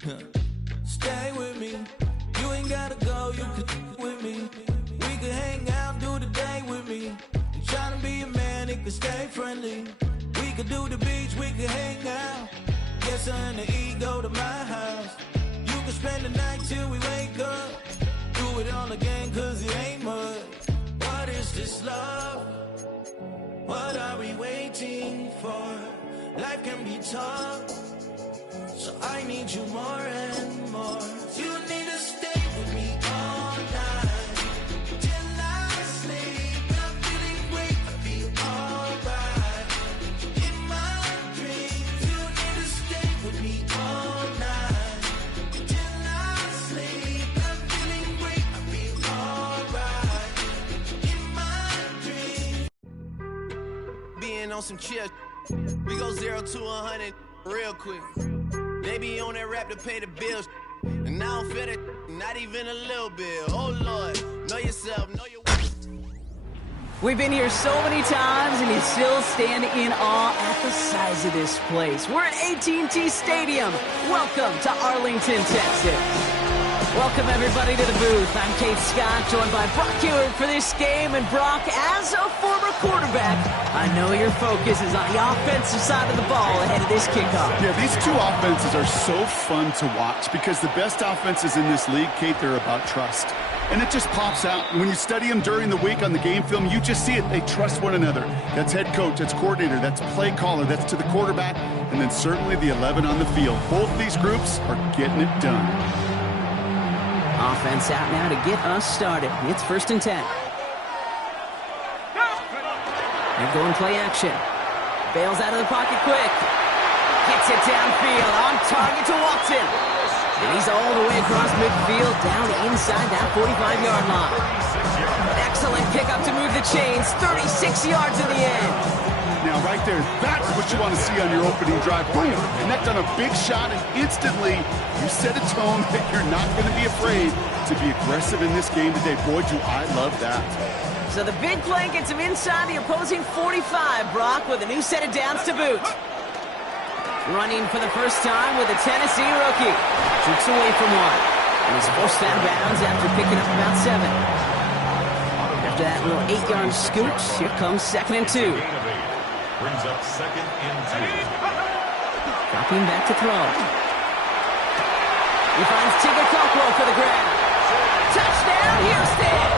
Stay with me. You ain't gotta go, you can with me. We could hang out, do the day with me. You tryna be a man, it could stay friendly. We could do the beach, we could hang out. Get something to eat, go to my house. You can spend the night till we wake up. Do it all again, cause it ain't much. What is this love? What are we waiting for? Life can be tough, so I need you more and more. You need to stay with me all night till I sleep. I'm feeling great, I feel alright. In my dreams, you need to stay with me all night till I sleep. I'm feeling great, I feel alright. In my dreams. Being on some chill, we go 0 to 100 real quick. They be on that rap to pay the bills, and I don't feel it, not even a little bit. Oh Lord, know yourself, know your. We've been here so many times, and you still stand in awe at the size of this place. We're at AT&T Stadium. Welcome to Arlington, Texas. Welcome, everybody, to the booth. I'm Kate Scott, joined by Brock Ewert for this game. And Brock, as a former quarterback, I know your focus is on the offensive side of the ball ahead of this kickoff. Yeah, these two offenses are so fun to watch because the best offenses in this league, Kate, they're about trust. And it just pops out. When you study them during the week on the game film, you just see it. They trust one another. That's head coach, that's coordinator, that's play caller, that's to the quarterback, and then certainly the 11 on the field. Both these groups are getting it done. Offense out now to get us started. It's 1st and 10. They're going play action. Bails out of the pocket quick. Gets it downfield. On target to Watson. And he's all the way across midfield, down inside that 45-yard line. An excellent pickup to move the chains. 36 yards in the end. Now, right there, that's what you want to see on your opening drive. Boom! Connect on a big shot, and instantly you set a tone that you're not going to be afraid to be aggressive in this game today. Boy, do I love that. So the big play gets him inside the opposing 45, Brock, with a new set of downs to boot. Running for the first time with a Tennessee rookie. Shoots away from one. And he's forced out of bounds after picking up about 7. After that little 8-yard scoot, here comes 2nd and 2. Brings up 2nd and 2. Dropping back to throw. He finds Tigger Cockrell for the grab. Touchdown, Houston!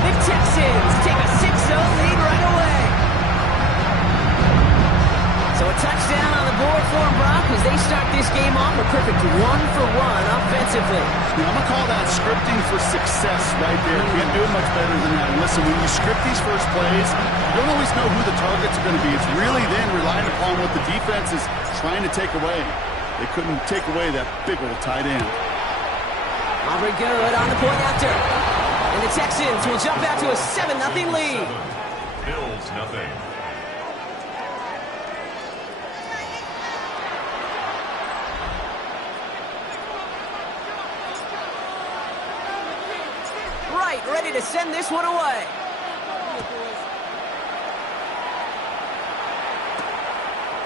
The Texans take a 6-0 lead right away. So a touchdown on the board for them, Brock, as they start this game off a perfect 1-for-1 offensively. Yeah, I'm going to call that scripting for success right there. Can't do it much better than that. And listen, when you script these first plays, you don't always know who the targets are going to be. It's really then relying upon what the defense is trying to take away. They couldn't take away that big old tight end. Aubrey good on the point after. And the Texans will jump out to a 7-0 lead. Bills nothing. Right, ready to send this one away.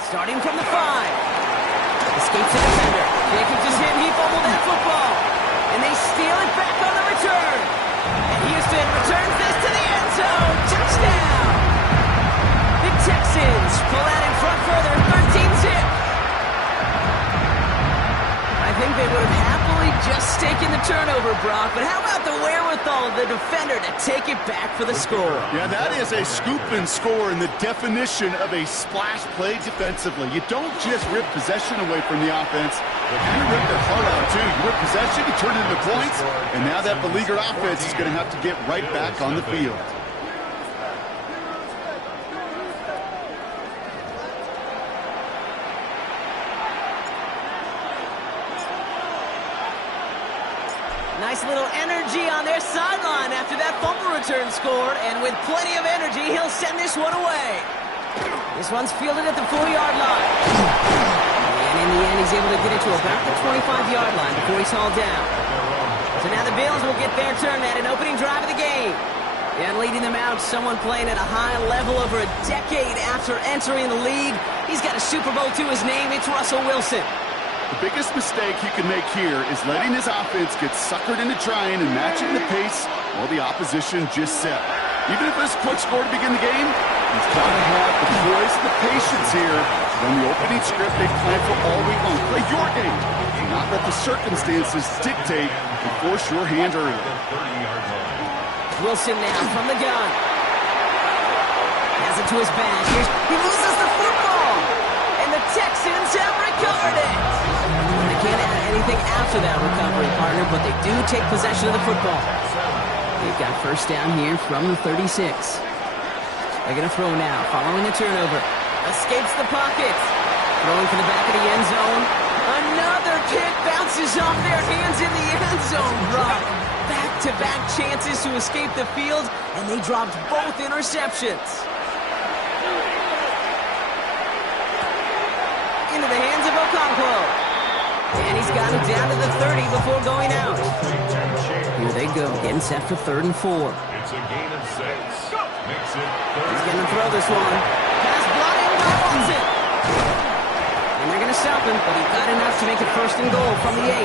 Starting from the 5. Escapes the defender. Jacobs is hit. He fumbled that football. And they steal it back on the return. And Houston returns this to the end zone. Touchdown! The Texans pull out in front further. 13-zip. I think they would have happily just taken the turnover, Brock. But how about the wherewithal of the defender to take it back for the score? Yeah, that is a scoop and score in the definition of a splash play defensively. You don't just rip possession away from the offense, but you rip their heart out too. You rip possession, you turn it into points, and now that beleaguered offense is going to have to get right back on the field. Nice little energy on their sideline after that fumble return scored, and with plenty of energy, he'll send this one away. This one's fielded at the 4-yard line. And in the end, he's able to get it to about the 25-yard line before he's hauled down. So now the Bills will get their turn at an opening drive of the game. And leading them out, someone playing at a high level over a decade after entering the league. He's got a Super Bowl to his name. It's Russell Wilson. The biggest mistake he can make here is letting his offense get suckered into trying and matching the pace while the opposition just set. Even if it's a quick score to begin the game, he's got to have the poise and the patience here to run the opening script they planned for all week long. Play your game. Do not let the circumstances dictate and force your hand early. Wilson now from the gun. Has it to his back. He loses the football. And the Texans have recovered it. They can't add anything after that recovery, partner, but they do take possession of the football. They've got first down here from the 36. They're going to throw now, following the turnover. Escapes the pocket. Throwing to the back of the end zone. Another kick bounces off their hands in the end zone, Brock. Back-to-back chances to escape the field, and they dropped both interceptions. Into the hands of Okonkwo. And he's got it down to the 30 before going out. Here they go, getting set for 3rd and 4. It's a gain of 6. Makes it third. He's going to throw this one. Pass blocked and wants it. And they're going to stop him, but he got enough to make it 1st and goal from the 8.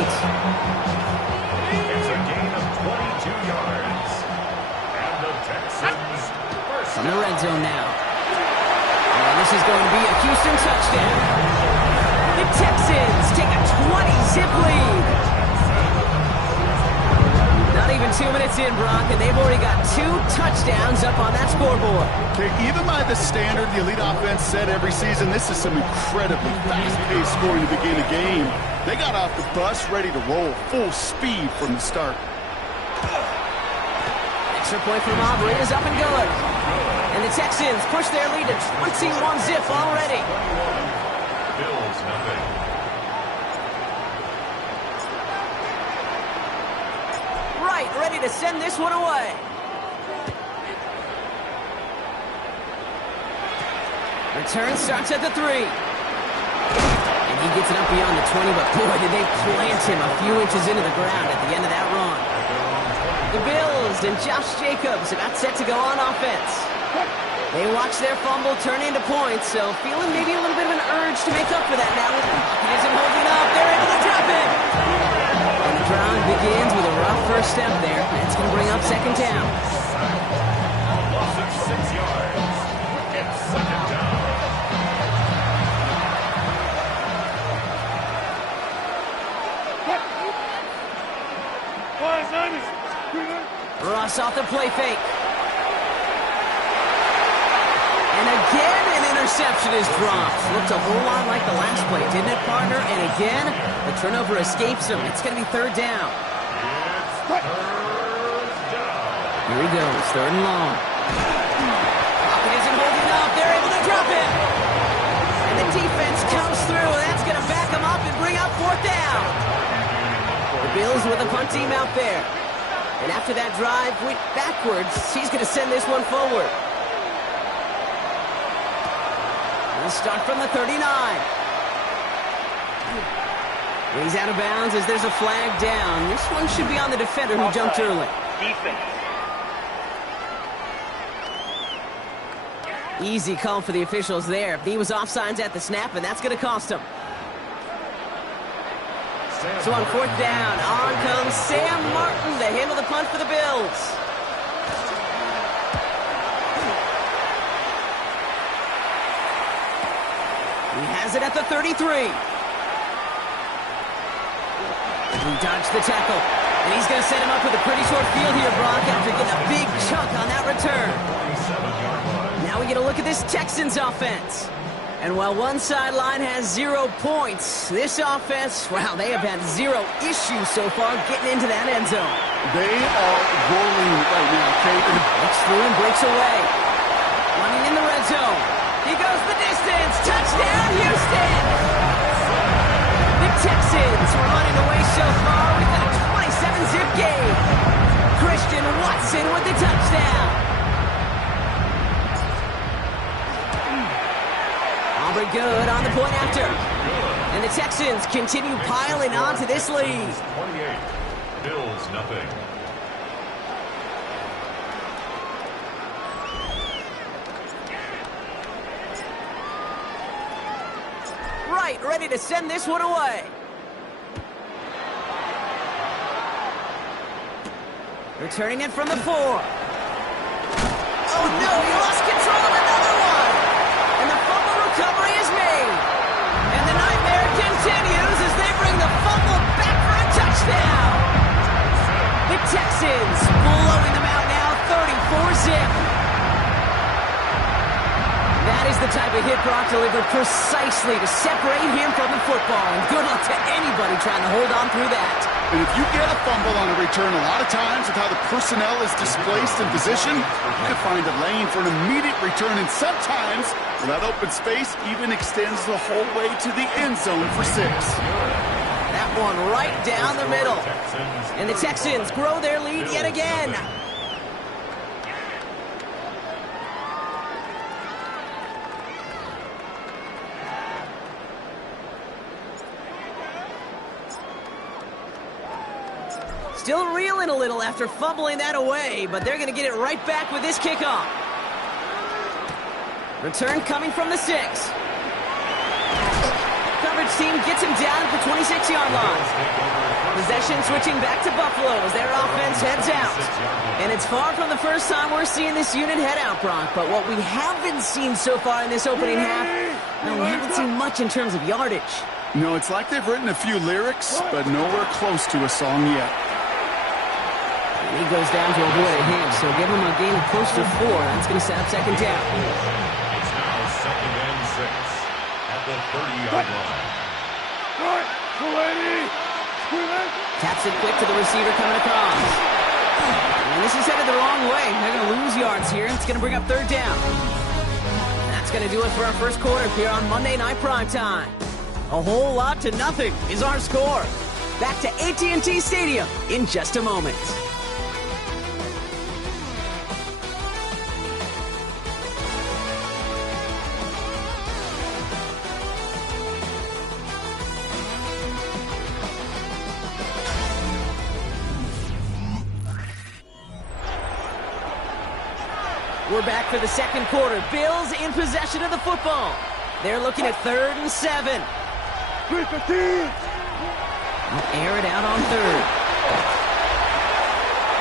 It's a gain of 22 yards. And the Texans first From the red zone now. And this is going to be a Houston touchdown. The Texans take a 20-zip lead. Not even 2 minutes in, Brock, and they've already got 2 touchdowns up on that scoreboard. Okay, even by the standard the elite offense set every season, this is some incredibly fast-paced scoring to begin a game. They got off the bus ready to roll full speed from the start. Extra point from Aubrey is up and good. And the Texans push their lead to 21-zip already. Bills nothing. Right, ready to send this one away. Return starts at the 3. And he gets it up beyond the 20, but boy, did they plant him a few inches into the ground at the end of that run. The Bills and Josh Jacobs about set to go on offense. They watch their fumble turn into points, so feeling maybe a little bit of an urge to make up for that now. He isn't holding up. They're able to drop it. And the drive begins with a rough first step there. That's going to bring up 2nd down. Loss of 6 yards. It's 2nd down. Ross off the play fake. And again, an interception is dropped. Looked a whole lot like the last play, didn't it, partner? And again, the turnover escapes him. It's going to be 3rd down. Here he goes, 3rd and long. Pocket isn't holding up. They're able to drop it. And the defense comes through, and that's going to back him up and bring up 4th down. The Bills with a punt team out there. And after that drive went backwards, he's going to send this one forward. We'll start from the 39. He's out of bounds as there's a flag down. This one should be on the defender who jumped early. Defense. Easy call for the officials there. He was offsides at the snap, and that's going to cost him. So on 4th down, on comes Sam Martin to handle the punt for the Bills. He has it at the 33. He dodged the tackle. And he's going to set him up with a pretty short field here, Brock, after getting a big chunk on that return. Now we get a look at this Texans offense. And while one sideline has 0 points, this offense, wow, they have had 0 issues so far getting into that end zone. They are rolling right now, Kate. Looks through and breaks away. Running in the red zone. He goes the distance. Touchdown, Houston! The Texans were running away so far with a 27-zip game. Christian Watson with the touchdown. Aubrey good on the point after. And the Texans continue piling on to this lead. 28. Bills nothing. Right, ready to send this one away. Returning it from the 4. Oh, no, he lost control of another one. And the fumble recovery is made. And the nightmare continues as they bring the fumble back for a touchdown. The Texans blowing them out now, 34-zip. That is the type of hit Brock delivered precisely to separate him from the football. And good luck to anybody trying to hold on through that. And if you get a fumble on a return, a lot of times with how the personnel is displaced in position, you can find a lane for an immediate return. And sometimes that open space even extends the whole way to the end zone for 6. That one right down the middle. And the Texans grow their lead yet again. Still reeling a little after fumbling that away, but they're going to get it right back with this kickoff. Return coming from the 6. Coverage team gets him down at the 26-yard line. Possession switching back to Buffalo as their offense heads out. And it's far from the first time we're seeing this unit head out, Brock, but what we haven't seen so far in this opening half, we haven't seen much in terms of yardage. No, it's like they've written a few lyrics, but nowhere close to a song yet. And he goes down to avoid a hit, so give him a gain of close to 4. That's going to set up second down. It's now 2nd and 6 at the 30-yard line. Taps it quick to the receiver coming across. And this is headed the wrong way. They're going to lose yards here. It's going to bring up 3rd down. That's going to do it for our first quarter here on Monday Night Primetime. A whole lot to nothing is our score. Back to AT&T Stadium in just a moment. We're back for the second quarter. Bills in possession of the football. They're looking at 3rd and 7. Air it out on 3rd.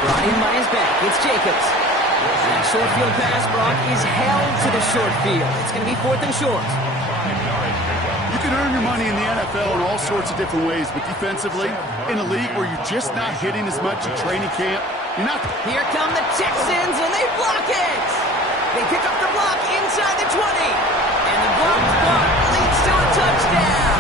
Brought in by his back. It's Jacobs. And that short field pass, Brock, is held to the short field. It's going to be 4th and short. You can earn your money in the NFL in all sorts of different ways, but defensively, in a league where you're just not hitting as much in training camp, you're not... Here come the Texans, and they block it! They pick up the block inside the 20. And the blocked punt leads to a touchdown.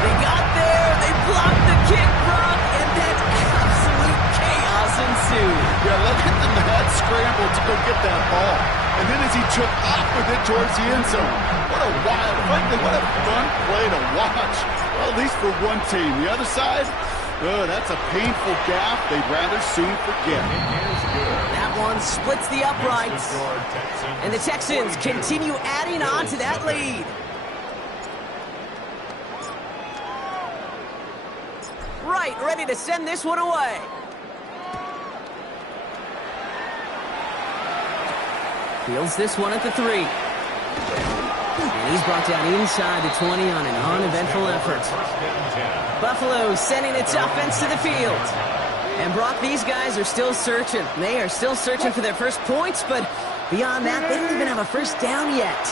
They got there, they blocked the kick, Brock, and then absolute chaos ensued. Yeah, look at the mad scramble to go get that ball. And then as he took off with it towards the end zone. What a wild, frankly, what a fun play to watch. Well, at least for one team. The other side, oh, that's a painful gaffe they'd rather soon forget. That one splits the uprights. And the Texans continue adding on to that lead. Right, ready to send this one away. Fields this one at the 3. And he's brought down inside the 20 on an uneventful effort. Buffalo sending its offense to the field. And Brock, these guys are still searching. They are still searching for their first points, but beyond that, they don't even have a first down yet.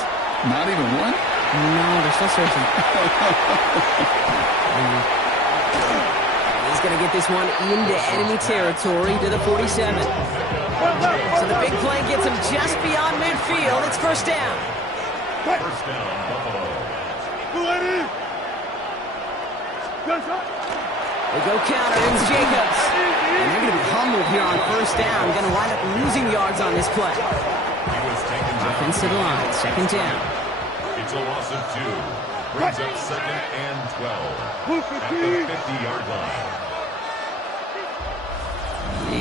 Not even one? No, they're still searching. He's going to get this one into enemy territory to the 47. So the big play gets him just beyond midfield. It's first down. First down, Buffalo. They go counter. It's Jacobs. And they're going to be humbled here on first down. Going to wind up losing yards on this play. Offense to the line. Second down. It's a loss of 2. Brings up 2nd and 12 at the 50-yard line.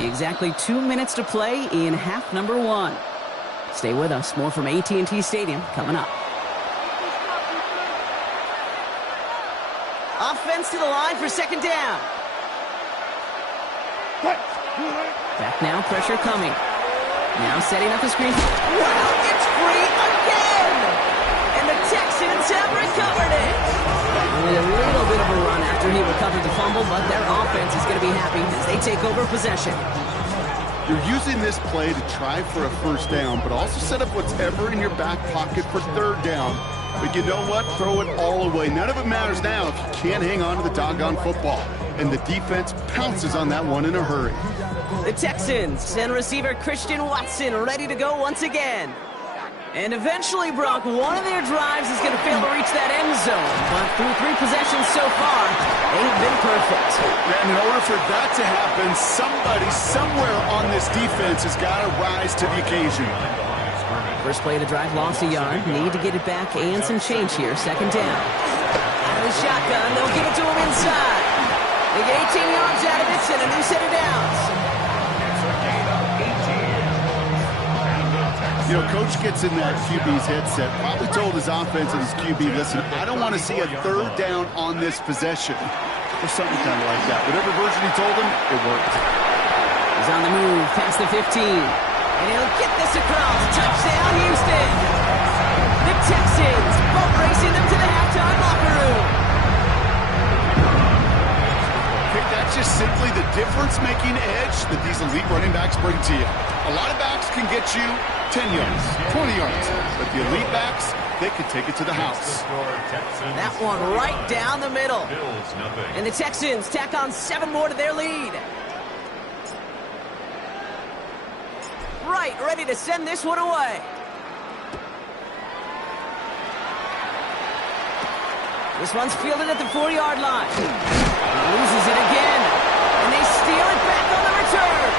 Exactly 2 minutes to play in half number 1. Stay with us. More from AT&T Stadium coming up. Offense to the line for second down. Back now, pressure coming. Now setting up a screen. Wow, it's free again! And the Texans have recovered it. With a little bit of a run after he recovered. recovered the fumble, but their offense is going to be happy as they take over possession. You're using this play to try for a first down, but also set up whatever in your back pocket for third down. But you know what? Throw it all away. None of it matters now if you can't hang on to the doggone football. And the defense pounces on that one in a hurry. The Texans send receiver Christian Watson ready to go once again. And eventually, Brock, one of their drives is going to fail to reach that end zone. But through 3 possessions so far, they have been perfect. And in order for that to happen, somebody somewhere on this defense has got to rise to the occasion. First play of the drive, lost a yard. Need to get it back and some change here. Second down. Out of the shotgun, they'll give it to him inside. They get 18 yards out of it and a new set of downs. You know, Coach gets in that QB's headset, probably told his offense and his QB, listen, I don't want to see a third down on this possession. Or something kind of like that. Whatever version he told him, it worked. He's on the move, past the 15. And he'll get this across. Touchdown, Houston. The Texans boat racing them to the halftime locker room. Okay, that's just simply the difference-making edge that these elite running backs bring to you. A lot of backs can get you 10 yards, 20 yards. But the elite backs, they can take it to the house. That one right down the middle. And the Texans tack on 7 more to their lead. Right, ready to send this one away. This one's fielded at the 4-yard line. He loses it again. And they steal it back on the return.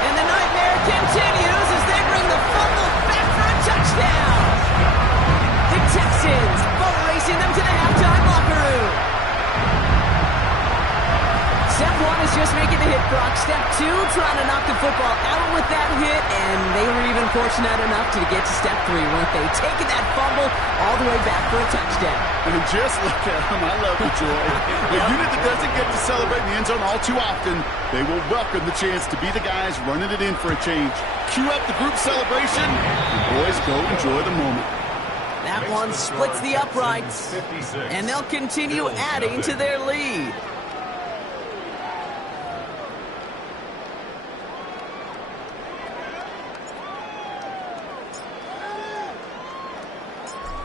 And the nightmare continues as they bring the fumble back for a touchdown. The Texans boat racing them to the halftime locker room. Step 1 is just making the hit, Brock. Step 2, trying to knock the football out with that hit, and they were even fortunate enough to get to step 3, weren't they? Taking that fumble all the way back for a touchdown. I mean, just look at them. I love the joy. The unit that doesn't get to celebrate in the end zone all too often, they will welcome the chance to be the guys running it in for a change. Cue up the group celebration, and boys, go enjoy the moment. That one splits the uprights, and they'll continue adding to their lead.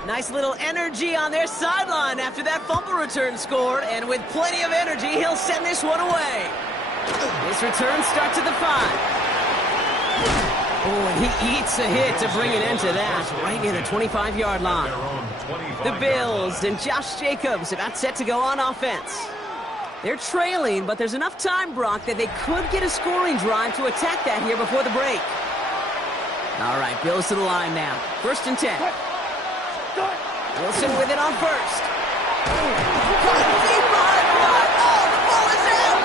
Nice little energy on their sideline after that fumble return scored, and with plenty of energy, he'll send this one away. This return starts at the 5. Oh, and he eats a hit to bring an end to that, right near the 25-yard line. The Bills and Josh Jacobs about set to go on offense. They're trailing, but there's enough time, Brock, that they could get a scoring drive to attack that here before the break. All right, Bills to the line now. 1st and 10. Wilson with it on first. Caught deep behind the line. Oh, the ball is out!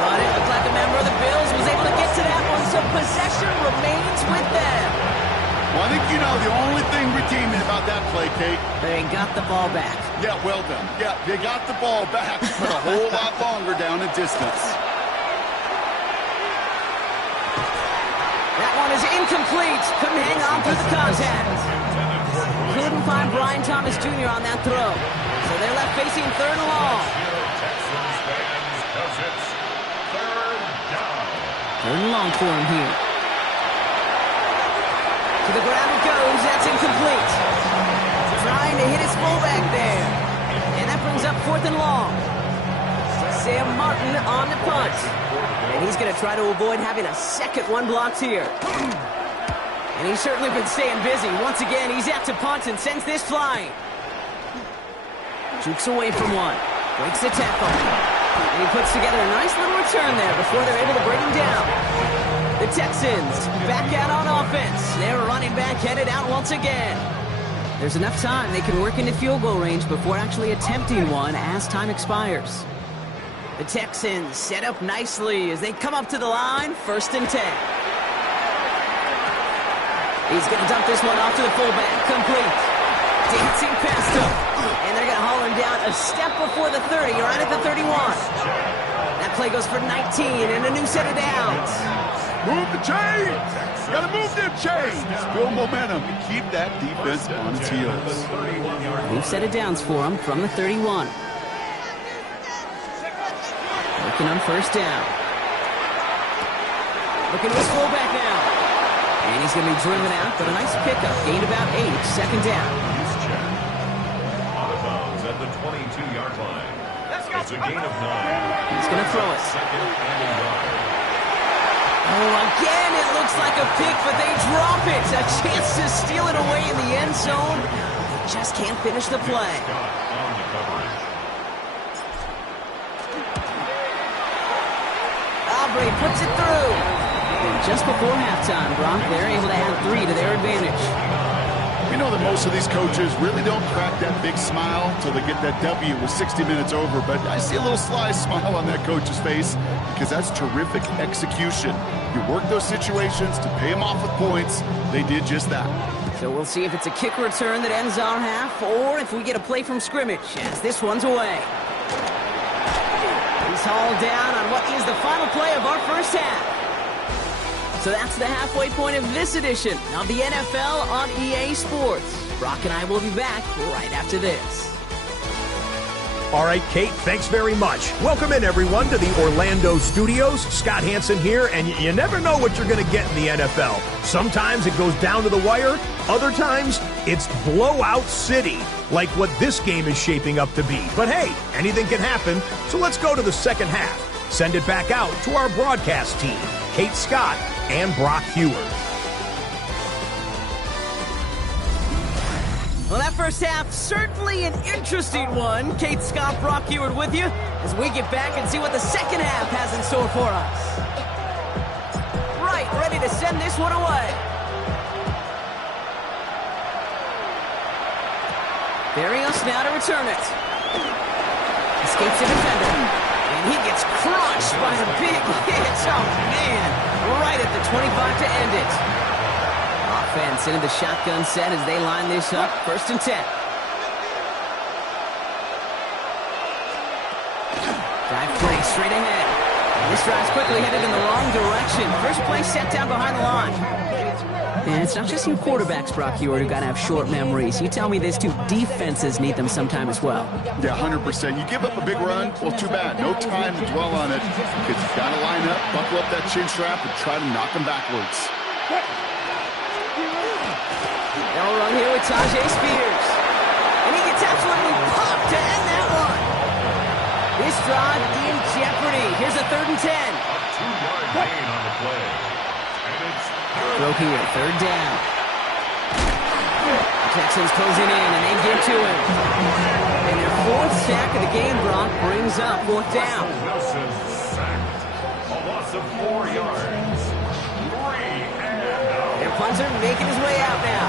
But it looked like a member of the Bills was able to get to that one, so possession remains with them. Well, I think you know the only thing redeeming about that play, Kate. They got the ball back. Yeah, well done. Yeah, they got the ball back, but a whole lot longer down in distance. That one is incomplete. Couldn't hang on through the contact. Couldn't find Brian Thomas Jr. on that throw. So they're left facing 3rd and long. 3rd and long for him here. To the ground it goes. That's incomplete. Trying to hit his fullback there. And that brings up 4th and long. Sam Martin on the punt. And he's going to try to avoid having a second one blocked here. And he's certainly been staying busy. Once again, he's out to punt and sends this flying. Jukes away from one. Breaks the tackle. And he puts together a nice little return there before they're able to bring him down. The Texans back out on offense. Their running back headed out once again. There's enough time they can work into field goal range before actually attempting one as time expires. The Texans set up nicely as they come up to the line. 1st and 10. He's going to dump this one off to the fullback. Complete. Dancing past him. And they're going to haul him down a step before the 30, right at the 31. That play goes for 19 and a new set of downs. Move the chains! Gotta move them chains! Build momentum. Keep that defense on its heels. New set of downs for him from the 31. Looking on first down. Looking to his fullback now. And he's going to be driven out, but a nice pickup. Gained about 8, second down. Out of bounds at the 22-yard line. It's a gain of 9. He's going to throw it. Second and 1. Oh, again, it looks like a pick, but they drop it. A chance to steal it away in the end zone. They just can't finish the play. On the coverage. Aubrey puts it through. And just before halftime, Brock, they're able to add 3 to their advantage. You know that most of these coaches really don't crack that big smile until they get that W with 60 minutes over, but I see a little sly smile on that coach's face because that's terrific execution. You work those situations to pay them off with points. They did just that. So we'll see if it's a kick return that ends our half or if we get a play from scrimmage as this one's away. He's hauled down on what is the final play of our first half. So that's the halfway point of this edition of the NFL on EA Sports. Brock and I will be back right after this. All right, Kate, thanks very much. Welcome in, everyone, to the Orlando studios. Scott Hansen here, and you never know what you're going to get in the NFL. Sometimes it goes down to the wire. Other times, it's blowout city, like what this game is shaping up to be. But hey, anything can happen, so let's go to the second half. Send it back out to our broadcast team, Kate Scott and Brock Heward. Well, that first half, certainly an interesting one. Kate Scott, Brock Heward with you as we get back and see what the second half has in store for us. Right, ready to send this one away. Barrios now to return it. Escapes the defender. And he gets crushed by a big hit. Oh, man. Right at the 25 to end it. Offense into the shotgun set as they line this up. First and 10. Drive play straight ahead. And this drive's quickly headed in the wrong direction. First play set down behind the line. And it's not just you quarterbacks, Brock Heward, who got to have short memories. You tell me this too, defenses need them sometime as well. Yeah, 100%. You give up a big run, well, too bad. No time to dwell on it because you've got to line up, buckle up that chin strap, and try to knock them backwards. They'll run here with Tajay Spears. And he gets absolutely popped to end that one. This drive in jeopardy. Here's a 3rd and 10. A 2-yard gain on the play. And it's Throw here, 3rd down. The Texans closing in, and they get to him. And their 4th sack of the game, Brock, brings up 4th down. Wilson sacked. A loss of 4 yards. 3 and out. Their punter making his way out now.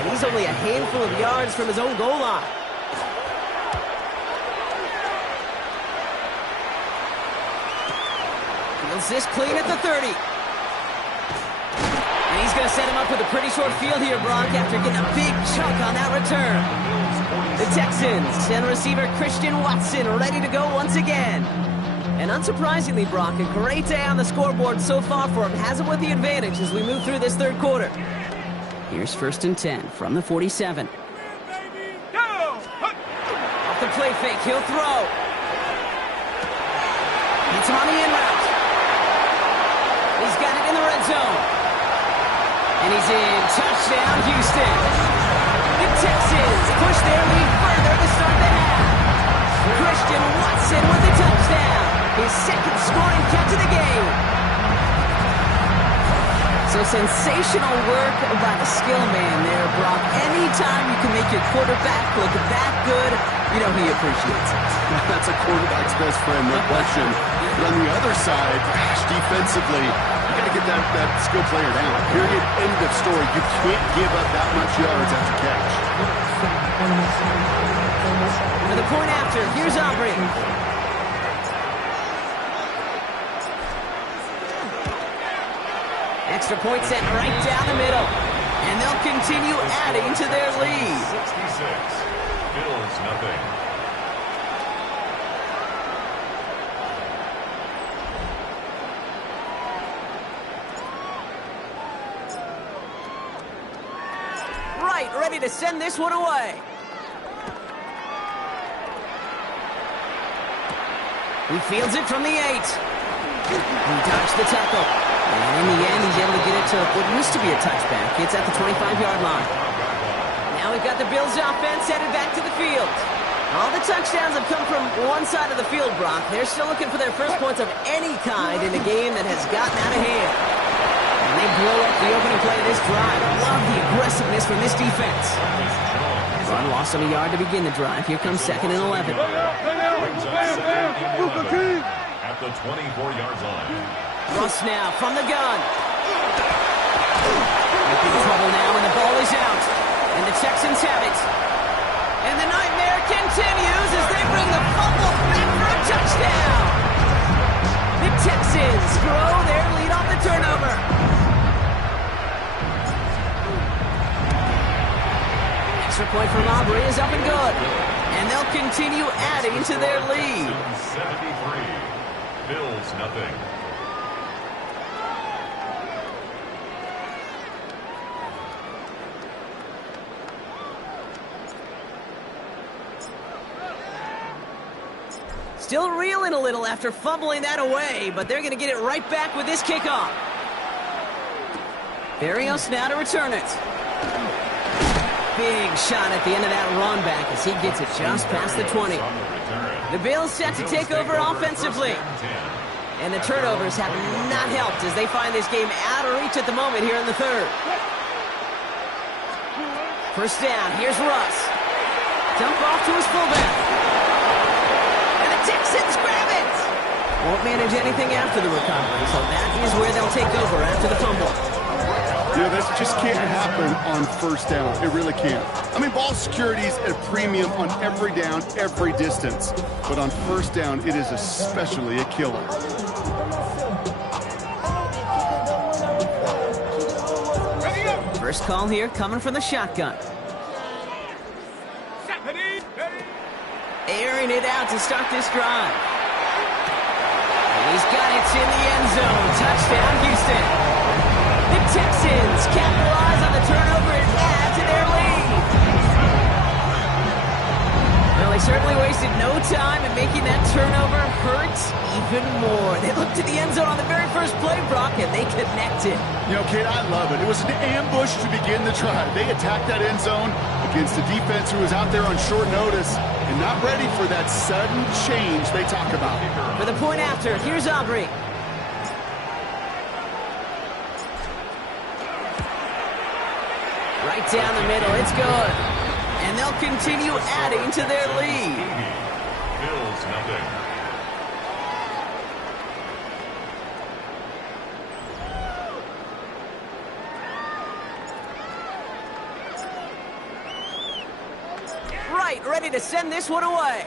And he's only a handful of yards from his own goal line. Fields this clean at the 30. And he's going to set him up with a pretty short field here, Brock, after getting a big chunk on that return. The Texans send receiver Christian Watson ready to go once again. And unsurprisingly, Brock, a great day on the scoreboard so far for him. Has him with the advantage as we move through this 3rd quarter. Here's 1st and 10 from the 47. Off the play fake, he'll throw. It's him on the in route. He's got it in the red zone. And he's in. Touchdown, Houston. The Texans push their lead further to start the half. Christian Watson with a touchdown. His 2nd scoring catch of the game. So sensational work by the skill man there, Brock. Anytime you can make your quarterback look that good, you know he appreciates it. That's a quarterback's best friend, no question. But on the other side, gosh, defensively, you got to get that skill player down. Period. End of story. You can't give up that much yards after catch. For the point after, here's Aubrey. Extra point set right down the middle. And they'll continue adding to their lead. 66. Bills nothing. Right, ready to send this one away. He fields it from the 8. He dodged the tackle. And in the end, he's able to get it to what used to be a touchback. It's at the 25-yard line. Now we've got the Bills offense headed back to the field. All the touchdowns have come from one side of the field, Brock. They're still looking for their first points of any kind in a game that has gotten out of hand. And they blow up the opening play of this drive. I love the aggressiveness from this defense. Run lost on a yard to begin the drive. Here comes 2nd and 11. At the 24-yard line. Russ now from the gun. Big trouble now, and the ball is out. And the Texans have it. And the nightmare continues as they bring the fumble back for a touchdown. The Texans grow their lead off the turnover. Extra point from Aubrey is up and good. And they'll continue adding to their lead. 73. Bills nothing. Still reeling a little after fumbling that away, but they're going to get it right back with this kickoff. Barrios now to return it. Big shot at the end of that run back as he gets it just past the 20. The Bills set to take over offensively. And the turnovers have not helped as they find this game out of reach at the moment here in the third. First down, here's Russ. Dump off to his fullback. Texans grab it! Won't manage anything after the recovery, so that is where they'll take over after the fumble. You know, this just can't happen on first down. It really can't. I mean, ball security is at a premium on every down, every distance. But on first down, it is especially a killer. First call here coming from the shotgun. Airing it out to start this drive. And he's got it in the end zone. Touchdown, Houston. The Texans capitalize on the turnover and add to their lead. Well, they certainly wasted no time in making that turnover hurt even more. They looked to the end zone on the very first play, Brock, and they connected. You know, Kate, I love it. It was an ambush to begin the drive. They attacked that end zone against a defense who was out there on short notice and not ready for that sudden change they talk about. For the point after, here's Aubrey. Right down the middle, it's good. And they'll continue adding to their lead. Bills nothing. Right, ready to send this one away.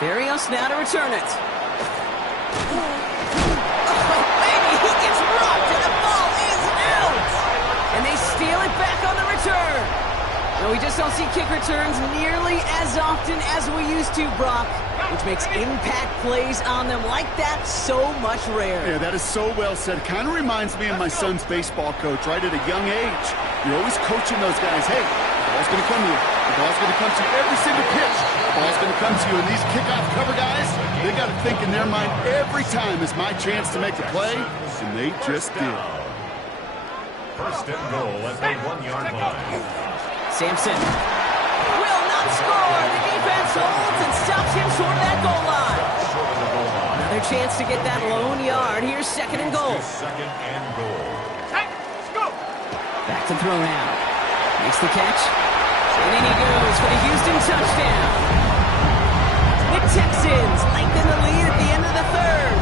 Barrios now to return it. Oh, baby, he gets rocked and the ball is out. And they steal it back on the return. No, we just don't see kick returns nearly as often as we used to, Brock, which makes impact plays on them like that so much rarer. Yeah, that is so well said. Kind of reminds me of my son's baseball coach, right at a young age. You're always coaching those guys. Hey, the ball's going to come to you. The ball's going to come to you every single pitch. The ball's going to come to you. And these kickoff cover guys, they got to think in their mind every time is my chance to make a play, and they just did. First and goal at the 1-yard line. Sampson will not score. The defense holds and stops him short of that goal line. Another chance to get that lone yard. Here's 2nd and goal. Second and goal. Back to throw now. Makes the catch. And in he goes for the Houston touchdown. The Texans lengthen the lead at the end of the third.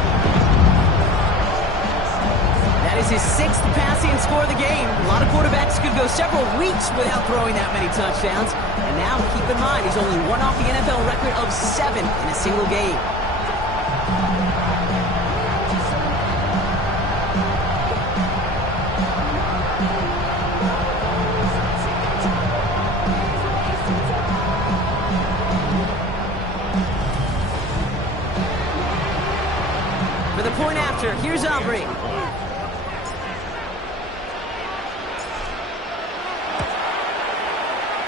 That is his 6th passing score of the game. A lot of quarterbacks could go several weeks without throwing that many touchdowns. And now, keep in mind, he's only one off the NFL record of 7 in a single game. For the point after, here's Aubrey.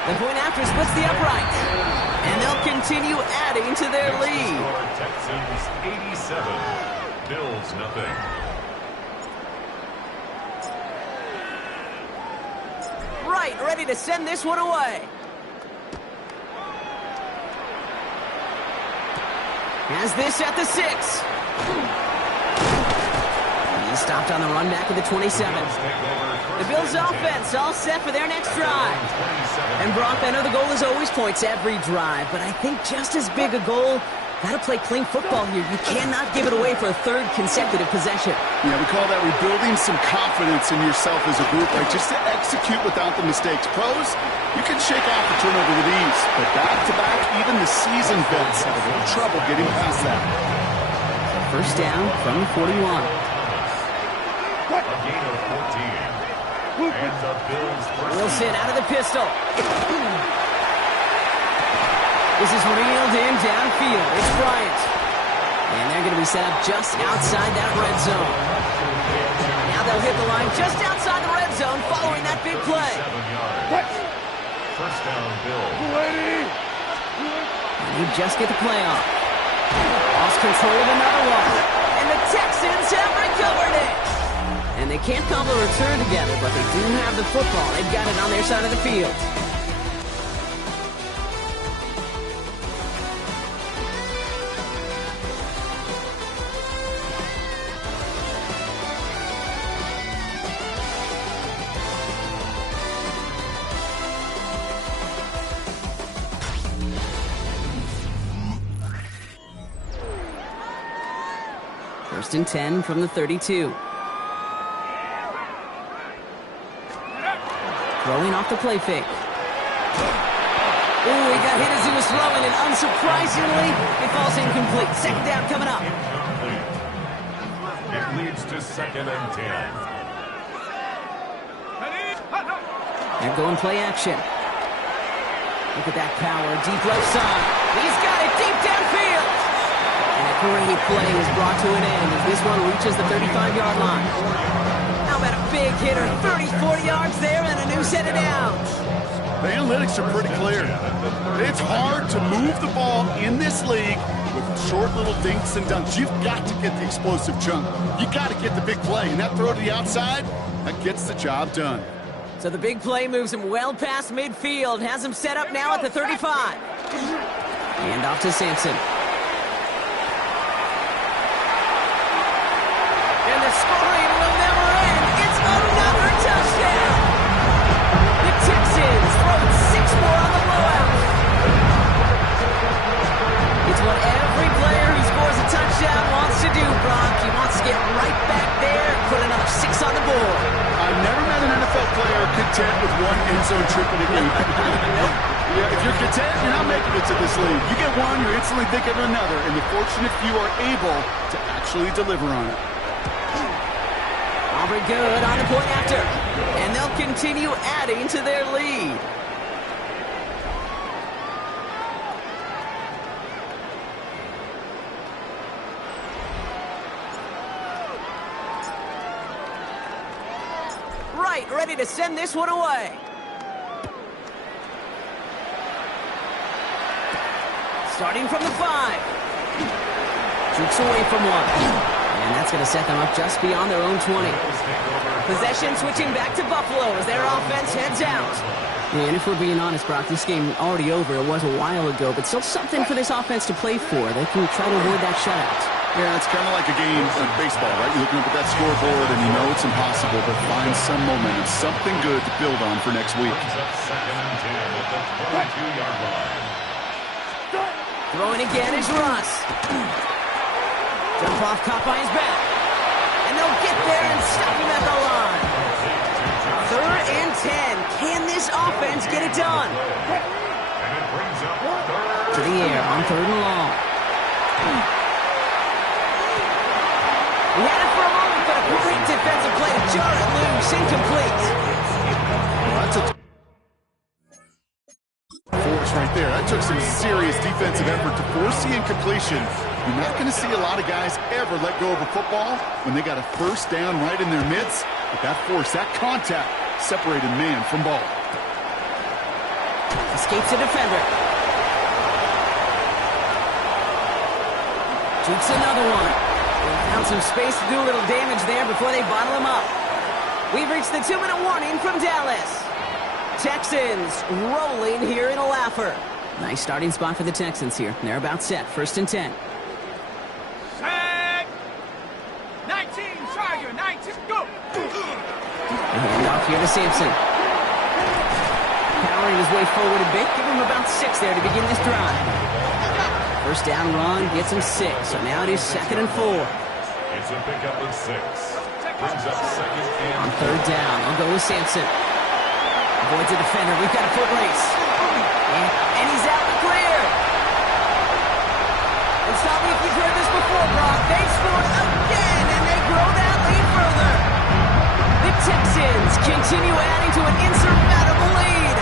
The point after splits the upright. And they'll continue adding to their lead. Texans 87, Bills nothing. Right, ready to send this one away. Has this at the 6. He's stopped on the run back at the 27. The Bills offense all set for their next drive. And Brock, I know the goal is always points every drive, but I think just as big a goal, got to play clean football here. You cannot give it away for a third consecutive possession. Yeah, we call that rebuilding some confidence in yourself as a group, right? Just to execute without the mistakes. Pros, you can shake off a turnover with ease, but back-to-back, even the seasoned vets have a little trouble getting past that. First down from the 41. A gain of 14. And the Bills Wilson out of the pistol. This is reeled in downfield. It's Bryant. And they're going to be set up just outside that red zone. Now they'll hit the line just outside the red zone following that big play. 7 yards. First down, Bills. And you just get the play off. Lost control of another one. And the Texans have recovered it. And they can't cobble a return together, but they do have the football. They've got it on their side of the field. First and 10 from the 32. Throwing off the play fake. Ooh, he got hit as he was throwing, and unsurprisingly, it falls incomplete. Second down coming up. It leads to 2nd and 10. They're going play action. Look at that power, deep left side. He's got it deep downfield. And a great play is brought to an end as this one reaches the 35-yard line. How about a big hitter, 30, 40 yards there, and a new set of downs. The analytics are pretty clear. It's hard to move the ball in this league with short little dinks and dunks. You've got to get the explosive chunk. You got to get the big play, and that throw to the outside, that gets the job done. So the big play moves him well past midfield, has him set up now at the 35. And off to Sampson. And the scoring will never end. It's another touchdown. The Texans throw 6 more on the blowout. It's what every player who scores a touchdown wants to do, Brock. He wants to get right back there and put another 6 on the board. I've never met an NFL player content with one end zone trip in a game. Yeah, if you're content, you're not making it to this league. You get one, you're instantly thinking of another, and the fortunate few are able to actually deliver on it. Aubrey good on the point after. And they'll continue adding to their lead. Right, ready to send this one away. Starting from the 5. Jukes away from one. And that's going to set them up just beyond their own 20. Possession switching back to Buffalo as their offense heads out. Yeah, and if we're being honest, Brock, this game already over. It was a while ago, but still something for this offense to play for. They can try to avoid that shutout. Yeah, it's kind of like a game of baseball, right? You're looking up at that scoreboard and you know it's impossible, but find some momentum, something good to build on for next week. Second and 10 at the 22-yard line. Throwing again is Russ. Jump off caught by his back. And they'll get there and stop him at the line. 3rd and 10. Can this offense get it done? And it brings up To the air on 3rd and long. He had it for a moment, but a great defensive play to jar it loose. Incomplete. Well, that's a force right there. That took some serious defensive effort to force the incompletion. You're not going to see a lot of guys ever let go of a football when they got a first down right in their midst. But that force, that contact, separated man from ball. escapes a defender. Shoots another one. They found some space to do a little damage there before they bottle him up. We've reached the 2-minute warning from Dallas. Texans rolling here in a laugher. Nice starting spot for the Texans here. They're about set. 1st and 10. Set. 19, Tiger, 19, go. Hand off here to Sampson. Powering his way forward a bit. Give him about 6 there to begin this drive. First down run gets him 6. So now it is 2nd and 4. It's a pickup of 6. Brings up 2nd and On 3rd down, I'll go with Sampson. Avoids a defender. We've got a foot race. And he's out the clear. And stop me if you've heard this before, Brock. They scored again, and they grow that lead further. The Texans continue adding to an insurmountable lead.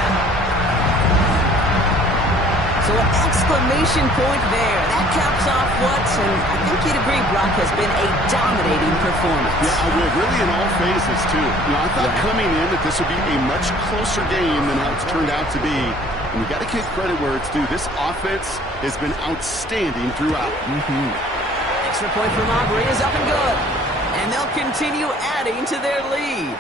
So an exclamation point there. That caps off what, and I think you'd agree, Brock, has been a dominating performance. Yeah, I would. Really in all phases, too. I thought coming in that this would be a much closer game than how it's turned out to be. And you got to give credit where it's due. This offense has been outstanding throughout. Extra point from Aubrey is up and good. And they'll continue adding to their lead.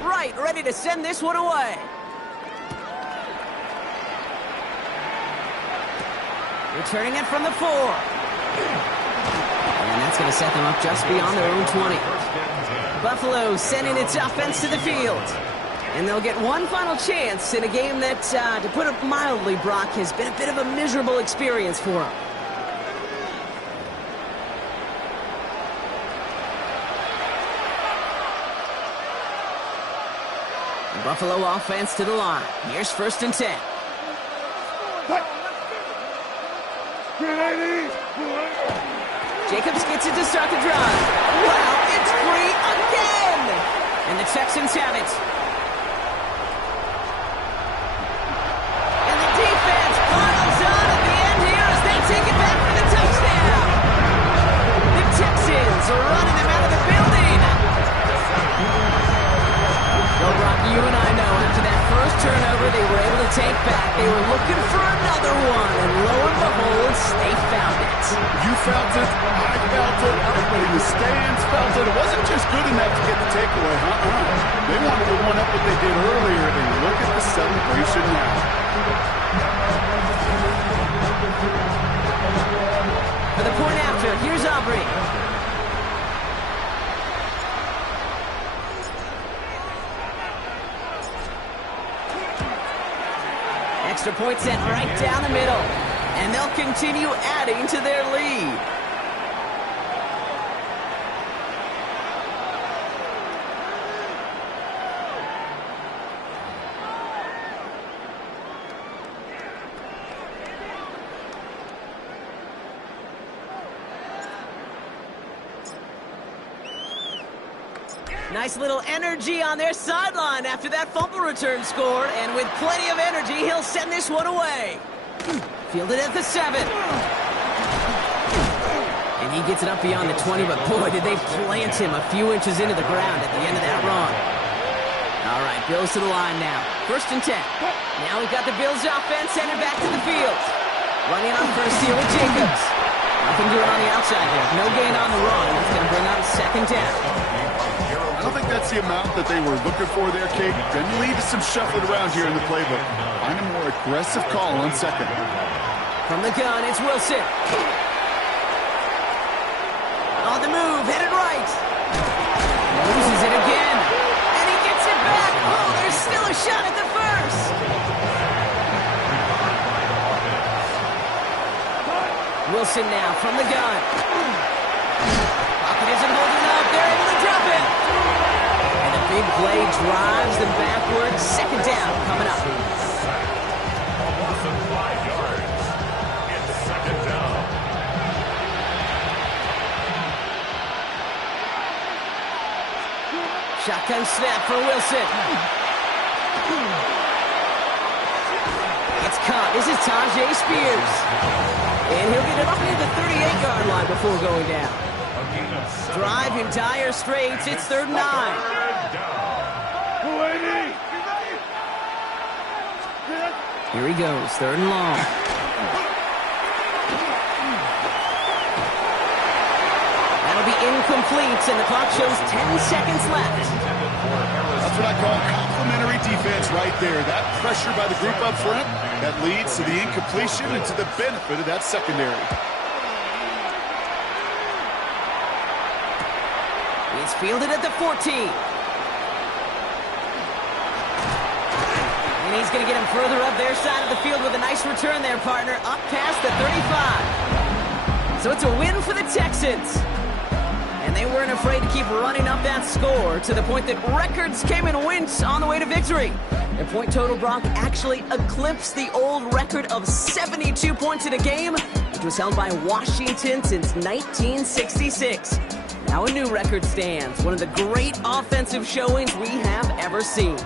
Right, ready to send this one away. Returning it from the 4. And that's going to set them up just beyond their own 20. Buffalo sending its offense to the field. And they'll get one final chance in a game that, to put it mildly, Brock, has been a bit of a miserable experience for them. The Buffalo offense to the line. Here's 1st and 10. Jacobs gets it to start the drive. Wow, it's free again! And the Texans have it. And the defense piles on at the end here as they take it back for the touchdown. The Texans are running them out of the building. Well, Brock, you and I know after that first turnover they were able to take back. They were looking for another one, and lo and behold, they found it. You felt it, I felt it, everybody in the stands felt it. It wasn't just good enough to get the takeaway, They wanted to one up what they did earlier, and look at the celebration now. For the point after, here's Aubrey. Extra point sent right down the middle. And they'll continue adding to their lead. Nice little energy on their sideline after that fumble return score. And with plenty of energy, he'll send this one away. Fielded at the 7. And he gets it up beyond the 20, but boy, did they plant him a few inches into the ground at the end of that run. All right, Bills to the line now. 1st and 10. Now we've got the Bills offense headed back to the field. Running on first here with Jacobs. Nothing doing on the outside here. No gain on the run. That's going to bring up 2nd down. I don't think that's the amount that they were looking for there, Kate. Then lead to some shuffling around here in the playbook. Find a more aggressive call on 2nd. From the gun, it's Wilson. On the move, headed right. Loses it again. And he gets it back. Oh, there's still a shot at the first. Wilson now from the gun. Pocket isn't holding up. They're able to drop it. And the big play drives them backwards. 2nd down coming up. Loss of 5 yards. It's 2nd down. Shotgun snap for Wilson. It's caught. This is Tajay Spears. And he'll get it up near the 38-yard line before going down. A gain of Drive entire straights. It's 3rd and 9. Here he goes, 3rd and long. That'll be incomplete, and the clock shows 10 seconds left. That's what I call complimentary defense right there. That pressure by the group up front, that leads to the incompletion and to the benefit of that secondary. He's fielded at the 14. And he's going to get him further up their side of the field with a nice return there, partner, up past the 35. So it's a win for the Texans. And they weren't afraid to keep running up that score to the point that records came and went on the way to victory. Their point total, Brock, actually eclipsed the old record of 72 points in a game, which was held by Washington since 1966. Now a new record stands, one of the great offensive showings we have ever seen.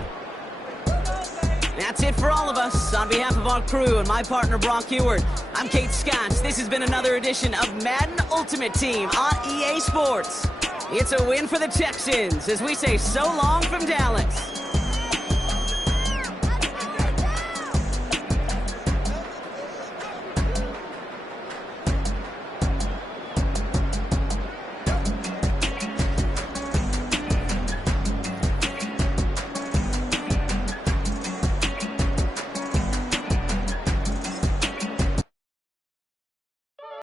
That's it for all of us. On behalf of our crew and my partner, Brock Heward, I'm Kate Scott. This has been another edition of Madden Ultimate Team on EA Sports. It's a win for the Texans as we say so long from Dallas.